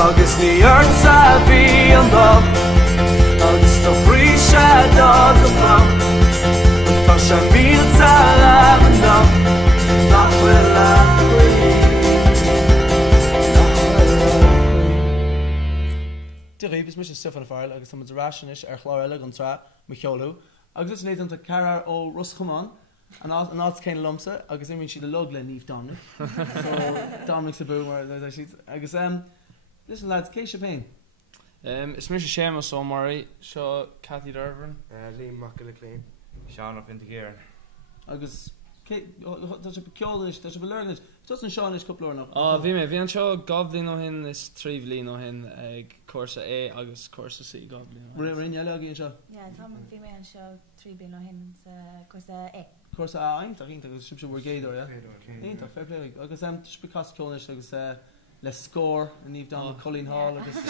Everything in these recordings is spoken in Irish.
agus ní orsa bhí an dom agus tá bhríse dá go bram tá sé mílta am an dom nach bhfuil a Dúirí is mis Stiofán Fearghaill agus tá ráisiis chlár eile an tsraith mo Cheol Thú. Agus is néad an carar ó Ruschaman an áit céine lomsa agus imíonn siad le log le níomh Dominic. So Dominic sa bú mar agus listen lads, cé sé féin? Is mis Seamus ó marí seo Cathy Darvin. Liam Mac le clean. Sean of into gear. Agus tá sé ceolis, tá sé Lurgan. Tus an Sean is couple nach. Bhí an seo goblin ó hin is tríomhlín ó hin ag Cúrsa A agus Cúrsa C goblin. Rin eile agin seo? Yeah, tá bhí an seo tríblin ó hin sa Cúrsa A. Cúrsa A aint agus sib bhfuil géadú, ja? Aint fair play. Agus tus bicás ceolis agus le score and you've done Colleen Hall or just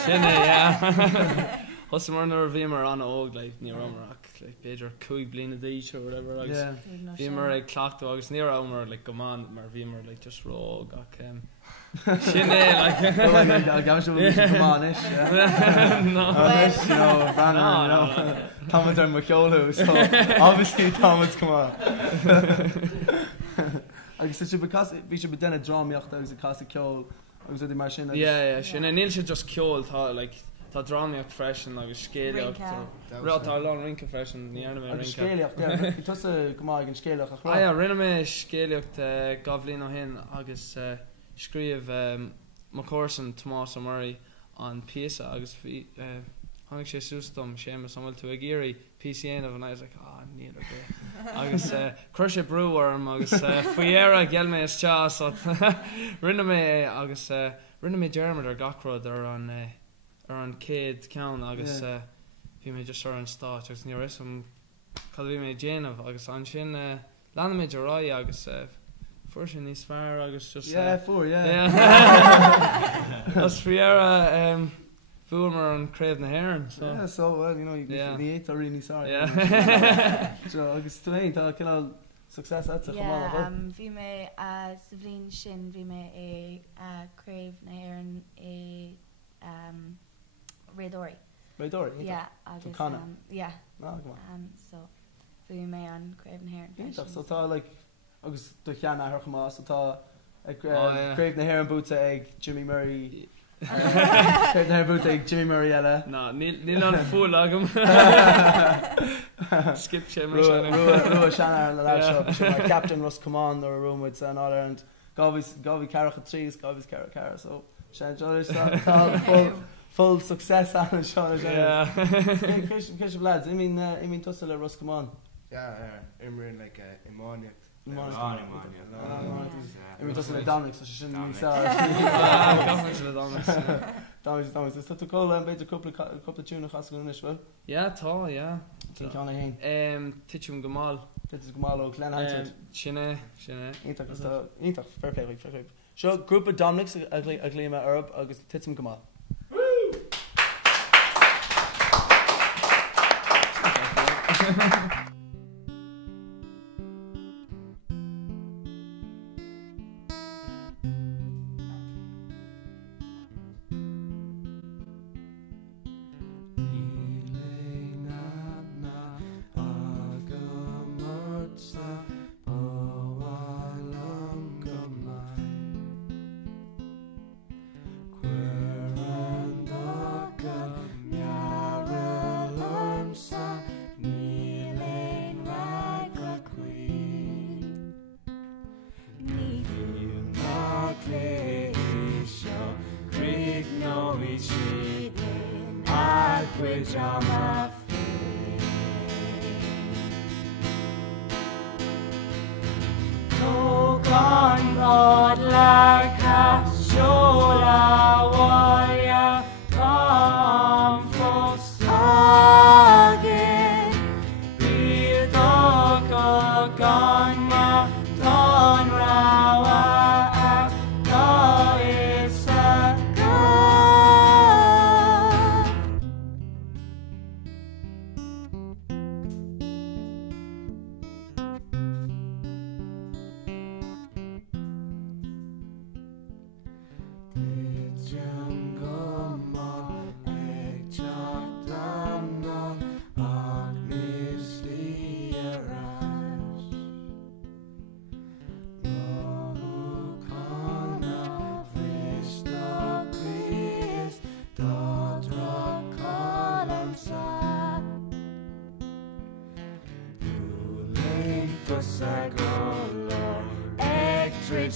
What's the more of Vimer on og like near Omrak like Pedro Cui Blina Deach or whatever like Vimer like clock to August near Omer like come on Mar Vimer like just rogue Shine like I got you come on ish no Thomas and McCullough so obviously Thomas come on I guess because we should be done a hiomlán agus a casa cheoil agus the machine yeah sin Neil should just cheoil tá like tá hiomlán fresh and agus scéile tá long rinca fresh and ní anna rinca scéile yeah tusa gomá an scéile a chra yeah rinne me scéile goblin ó hin agus scríomh má córsan Tomás Murray an píosa agus Hannig sé sústom Seamus an bhfuil tú ag géirí PCN of and I was like níl okay agus chuir sé brúarm agus faoiéire geal mé is teá so rinne mé agus rinne mé Dermot ar gacród ar an céad ceann agus bhí mé just ar an stáit agus ní raibh cad bhí mé déanamh agus an sin leanna mé de ráid agus fuair sin níos fearr agus just fuair as faoiéire Boomer and Crave na Heron. So so well, you know, you get the 8 are really sorry. Yeah. So I guess today kind of success that's a vi me Savlin Shin vi me a Crave na Heron a Redori. Redori. Yeah, I guess yeah. So vi me on Crave na Heron. So tá like agus do cheanna her chama so tá Crave na Heron boots egg Jimmy Murray Crave na Heron boot egg Jimmy Murray ella. No, níl an full agam. Skip Shimmer. Rua Shanna la shop. Captain Russ Command or room with an all around. Gavi Carach trees, Gavi's Cara. So Shan full success on Sean. Yeah. Christian lads, I mean tussle Russ Command. Yeah, I'm really like Imoniac. I mean tussle Dominic so she shouldn't be sorry. Dominic, is that to call and beit a couple of tune of Hassan as well? Yeah, tá, yeah. Think on hain. Tichum Gamal. Tichum Gamal o Glen answered. Shine. Intach fair play. So Grúpa Doms a glima Arab agus Tichum Gamal.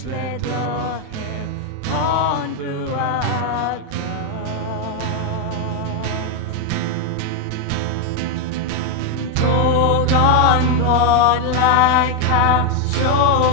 le doher on bua Tog on bod like a show